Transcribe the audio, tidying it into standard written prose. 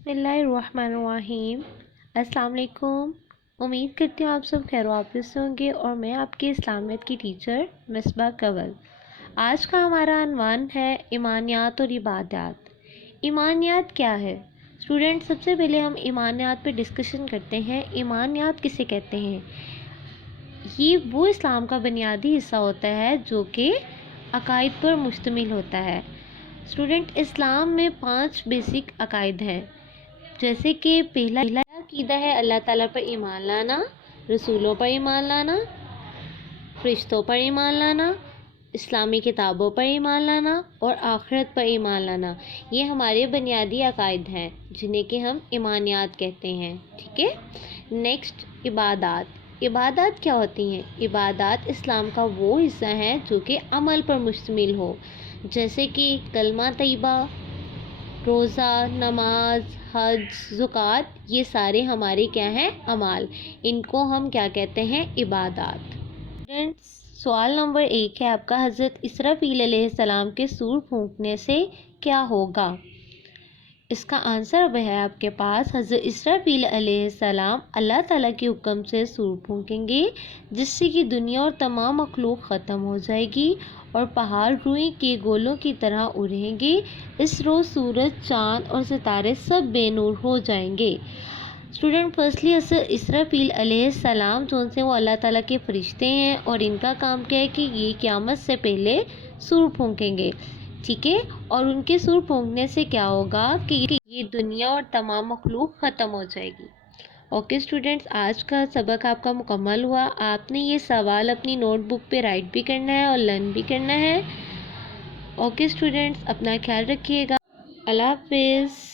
بسم اللہ الرحمن الرحیم۔ السلام علیکم۔ امید کرتی ہوں آپ سب خیر و عافیت سے ہوں گے اور میں آپ کی اسلامیت کی ٹیچر مصباح کنول۔ آج کا ہمارا عنوان ہے ایمانیات اور عبادات۔ ایمانیات کیا ہے؟ اسٹوڈنٹ، سب سے پہلے ہم ایمانیات پہ ڈسکشن کرتے ہیں۔ ایمانیات کسے کہتے ہیں؟ یہ وہ اسلام کا بنیادی حصہ ہوتا ہے جو کہ عقائد پر مشتمل ہوتا ہے۔ اسٹوڈنٹ، اسلام میں 5 بیسک عقائد ہیں، جیسے کہ پہلا عقیدہ ہے اللہ تعالیٰ پر ایمان لانا، رسولوں پر ایمان لانا، فرشتوں پر ایمان لانا، اسلامی کتابوں پر ایمان لانا اور آخرت پر ایمان لانا۔ یہ ہمارے بنیادی عقائد ہیں جنہیں کہ ہم ایمانیات کہتے ہیں، ٹھیک ہے۔ نیکسٹ، عبادات۔ عبادات کیا ہوتی ہیں؟ عبادات اسلام کا وہ حصہ ہے جو کہ عمل پر مشتمل ہو، جیسے کہ کلمہ طیبہ، روزہ، نماز، حج، زکوٰۃ، یہ سارے ہمارے کیا ہیں؟ اعمال۔ ان کو ہم کیا کہتے ہیں؟ عبادات۔ سوال نمبر 1 ہے آپ کا، حضرت اسرافیل علیہ السلام کے سور پھونکنے سے کیا ہوگا؟ اس کا آنسر اب ہے آپ کے پاس۔ حضرت اسرافیل علیہ السلام اللہ تعالیٰ کے حکم سے سور پھونکیں گے، جس سے کہ دنیا اور تمام مخلوق ختم ہو جائے گی اور پہاڑ روئی کے گولوں کی طرح اڑیں گے۔ اس روز سورج، چاند اور ستارے سب بے نور ہو جائیں گے۔ اسٹوڈنٹ، فرسٹلی حضرت اسرافیل علیہ السلام جو سے وہ اللہ تعالیٰ کے فرشتے ہیں اور ان کا کام کیا ہے کہ یہ قیامت سے پہلے سور پھونکیں گے، ٹھیک ہے۔ اور ان کے سور پھونکنے سے کیا ہوگا کہ یہ دنیا اور تمام مخلوق ختم ہو جائے گی۔ اوکے اسٹوڈنٹس، آج کا سبق آپ کا مکمل ہوا۔ آپ نے یہ سوال اپنی نوٹ بک پہ رائٹ بھی کرنا ہے اور لرن بھی کرنا ہے۔ اوکے اسٹوڈنٹس، اپنا خیال رکھیے گا۔ اللہ حافظ۔